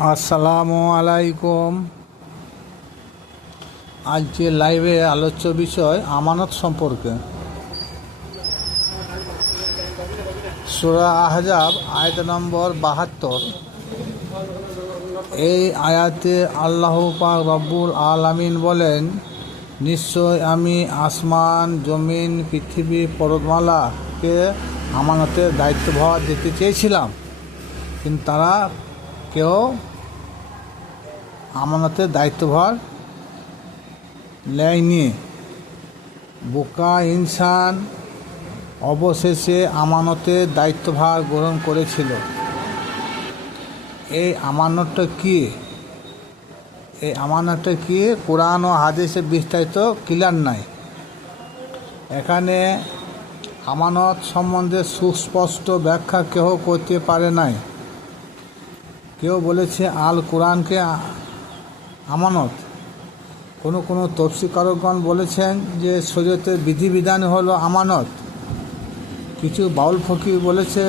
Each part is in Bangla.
আসসালামু আলাইকুম। আজকে লাইভে আলোচ্য বিষয় আমানত সম্পর্কে। সূরা আহজাব আয়াত নম্বর 72। এই আয়াতে আল্লাহ পাক রব্বুল আলামিন বলেন, নিশ্চয় আমি আসমান, জমিন, পৃথিবী, পর্বতমালাকে আমানতের দায়িত্বভার দিতে চেয়েছিলাম, কিন্তু তারা কেউ আমানতের দায়িত্বভার নেয়নি। বোকা ইনসান অবশেষে আমানতের দায়িত্বভার গ্রহণ করেছিল। এই আমানতটা কি? কোরআন ও হাদিসে বিস্তারিত ক্লিয়ার নাই। এখানে আমানত সম্বন্ধে সুস্পষ্ট ব্যাখ্যা কেউ করতে পারে নাই। কেউ বলেছে আল কোরআনকে আমানত। কোনো তফসিরকারগণ বলেছেন যে শরীয়তের বিধিবিধান হলো আমানত। কিছু বাউল ফকির বলেছে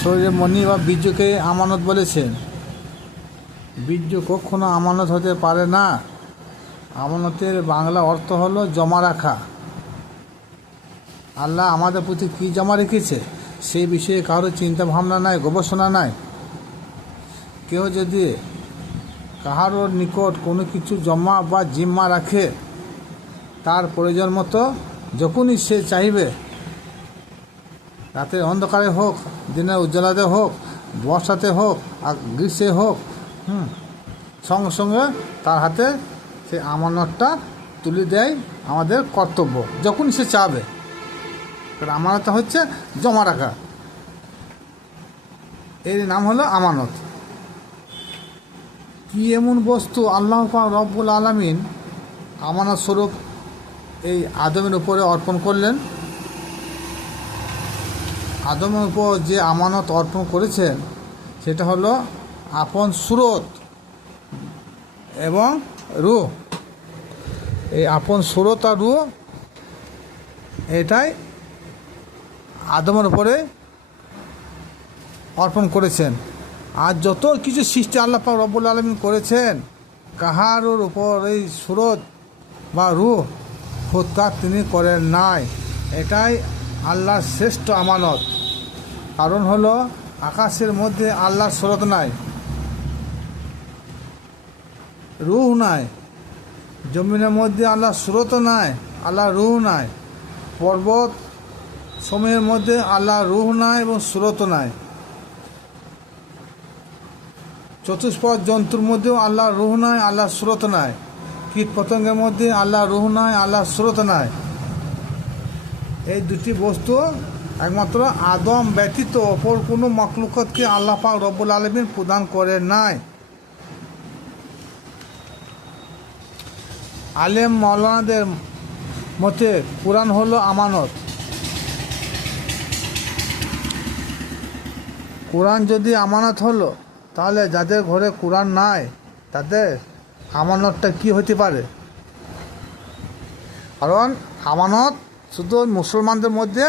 শরীরের মনি বা বীর্যকে আমানত বলেছেন। বীর্য কখনো আমানত হতে পারে না। আমানতের বাংলা অর্থ হলো জমা রাখা। আল্লাহ আমাদের প্রতি কী জমা রেখেছে সেই বিষয়ে কারো চিন্তা ভাবনা নাই, গবেষণা নাই। কেউ যদি কাহারোর নিকট কোনো কিছু জমা বা জিম্মা রাখে, তার প্রয়োজন মতো যখনই সে চাইবে, রাতের অন্ধকারে হোক, দিনের উজ্জ্বলাতে হোক, বর্ষাতে হোক আর গ্রীষ্মে হোক, সঙ্গে সঙ্গে তার হাতে সে আমানতটা তুলে দেয়। আমাদের কর্তব্য যখনই সে চাবে। কারণ আমানত হচ্ছে জমা রাখা, এর নাম হলো আমানত। কি এমন বস্তু আল্লাহ পাক রব্বুল আলামিন আমানত স্বরূপ এই আদমের উপরে অর্পণ করলেন? আদমের উপর যে আমানত অর্পণ করেছেন সেটা হলো আপন সুরত এবং রূহ। এই আপন সুরত আর রূহ এটাই আদমের উপরে অর্পণ করেছেন। আর যত কিছু সৃষ্টি আল্লাহ পাক রব্বুল আলামিন করেছেন, কাহারোর উপর এই সুরত বা রূহ হত্যা তিনি করেন নাই। এটাই আল্লাহর শ্রেষ্ঠ আমানত। কারণ হলো আকাশের মধ্যে আল্লাহর সুরত নাই, রূহ নাই। জমিনের মধ্যে আল্লাহর সুরত নাই, আল্লাহর রূহ নাই। পর্বত সমূহের মধ্যে আল্লাহর রূহ নাই এবং সুরত নাই। চতুষ্পদ জন্তুর মধ্যেও আল্লাহর রূহ নাই, আল্লাহর সুরত নাই। কীট পতঙ্গের মধ্যে আল্লাহর রূহ নাই, আল্লাহর সুরত নাই। এই দুটি বস্তু একমাত্র আদম ব্যতীত অপর কোনো মখলুকতকে আল্লাহ পাক রব্বুল আলামিন প্রদান করে নাই। আলেম মাওলানাদের মতে কোরআন হলো আমানত। কোরআন যদি আমানত হলো, তাহলে যাদের ঘরে কোরআন নাই তাদের আমানতটা কি হতে পারে? কারণ আমানত শুধু মুসলমানদের মধ্যে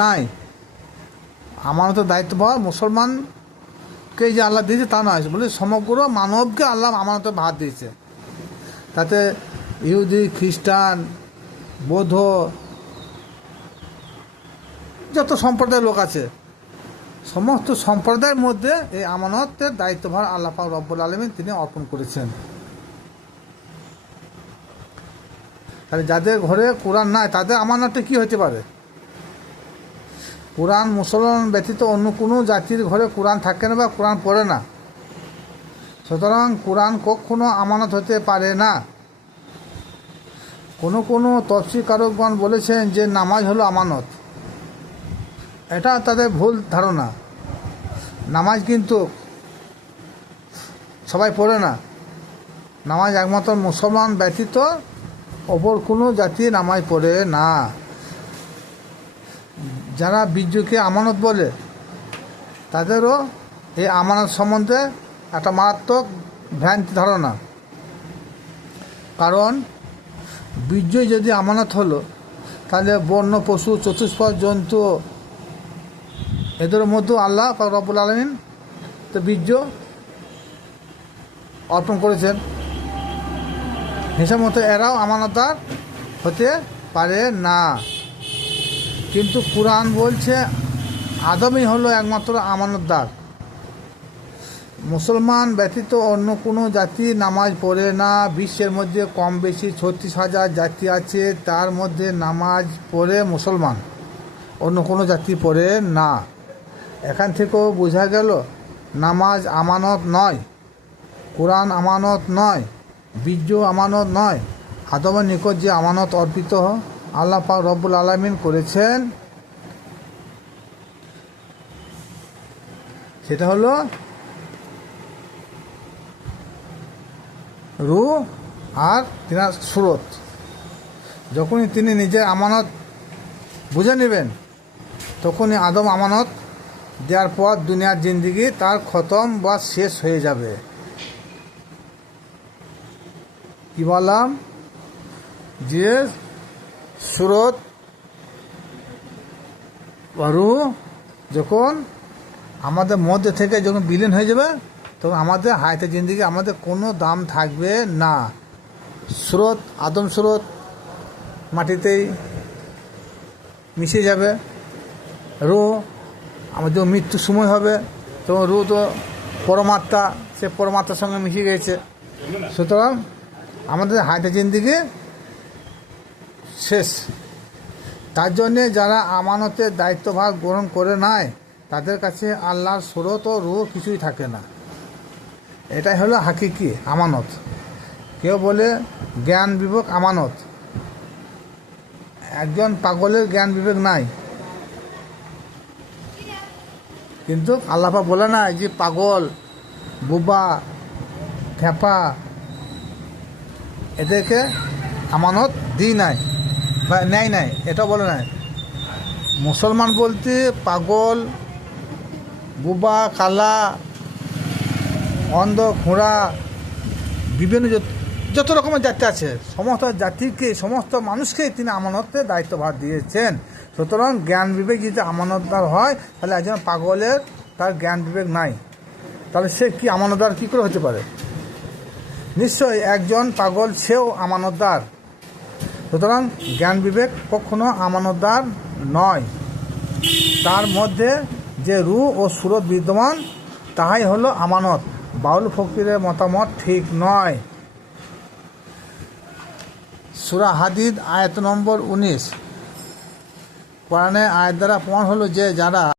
নাই। আমানতের দায়িত্বভার মুসলমানকে যে আল্লাহ দিয়েছে তা নয়, বলে সমগ্র মানবকে আল্লাহ আমানতের ভার দিয়েছে। তাতে ইহুদি, খ্রিস্টান, বৌদ্ধ, যত সম্প্রদায়ের লোক আছে, সমস্ত সম্প্রদায়ের মধ্যে এই আমানতের দায়িত্বভার আল্লাহ পাক রব্বুল আলামিন তিনি অর্পণ করেছেন। তাহলে যাদের ঘরে কোরআন নাই তাদের আমানতটা কি হতে পারে? কোরআন মুসলমান ব্যতীত অন্য কোনো জাতির ঘরে কোরআন থাকে না বা কোরআন পড়ে না, সুতরাং কোরআন কখনো আমানত হতে পারে না। কোনো তফসিরকারকগণ বলেছেন যে নামাজ হলো আমানত। এটা তাদের ভুল ধারণা। নামাজ কিন্তু সবাই পড়ে না। নামাজ একমাত্র মুসলমান ব্যতীত অপর কোনো জাতি নামাজ পড়ে না। যারা বীর্যকে আমানত বলে তাদেরও এই আমানত সম্বন্ধে একটা মারাত্মক ভ্রান্তি ধারণা। কারণ বীর্যই যদি আমানত হলো, তাহলে বন্য পশু, চতুষ্পদ জন্তু, এদের মধ্যেও আল্লাহ পাক রব্বুল আলামিন তো বীর্য অর্পণ করেছেন, হিসাব মতো এরাও আমানতদার হতে পারে না। কিন্তু কুরআন বলছে আদমই হলো একমাত্র আমানতদার। মুসলমান ব্যতীত অন্য কোনো জাতি নামাজ পড়ে না। বিশ্বের মধ্যে কম বেশি 36,000 জাতি আছে, তার মধ্যে নামাজ পড়ে মুসলমান, অন্য কোনো জাতি পড়ে না। এখান থেকেও বোঝা গেল নামাজ আমানত নয়, কোরআন আমানত নয়, বীর্য আমানত নয়। আদমের নিকট যে আমানত অর্পিত আল্লাহ পাক রব্বুল আলামিন করেছেন সেটা হলো রূহ আর তিনার সুরত। যখনই তিনি নিজের আমানত বুঝে নেবেন তখনই আদম আমানত দেওয়ার পর দুনিয়ার জিন্দিগি তার খতম বা শেষ হয়ে যাবে। কি বললাম যে সুরত রূহ যখন আমাদের মধ্যে থেকে যখন বিলীন হয়ে যাবে তখন আমাদের হায়াতে জিন্দিগি আমাদের কোনো দাম থাকবে না। স্রোত আদম স্রোত মাটিতেই মিশে যাবে। রূহ আমাদের যখন মৃত্যুর সময় হবে তখন রূহ তো পরমাত্মা, সে পরমাত্মার সঙ্গে মিশে গেছে। সুতরাং আমাদের হায়াতে জিন্দিগি শেষ। তার জন্যে যারা আমানতের দায়িত্বভার গ্রহণ করে নেয় তাদের কাছে আল্লাহর সুরত ও রূহ কিছুই থাকে না। এটাই হলো হাকিকি আমানত। কেউ বলে জ্ঞান বিবেক আমানত। একজন পাগলের জ্ঞান বিবেক নাই, কিন্তু আল্লাহ পাক বলে না যে পাগল, বুবা, খেপা এদেরকে আমানত দিই নাই বা নেয় নাই, এটা বলে নাই। মুসলমান বলতে পাগল, বুবা, কালা, অন্ধ, খোঁড়া, বিভিন্ন যত রকমের জাতি আছে সমস্ত জাতিকে, সমস্ত মানুষকেই তিনি আমানতের দায়িত্বভার দিয়েছেন। সুতরাং জ্ঞান বিবেক যদি আমানতদার হয় তাহলে একজন পাগলের তার জ্ঞান বিবেক নাই, তাহলে সে কি আমানতদার কী করে হতে পারে? নিশ্চয়ই একজন পাগল সেও আমানতদার। সুতরাং জ্ঞান বিবেক কখনো আমানতদার নয়। তার মধ্যে যে রূহ ও সুরত বিদ্যমান তাহাই হলো আমানত। বাউল ফকিরের মতামত ঠিক নয়। সূরা হাদীদ আয়াত নম্বর 19 কোরআনে আয়াত দ্বারা প্রমাণ হলো যে যারা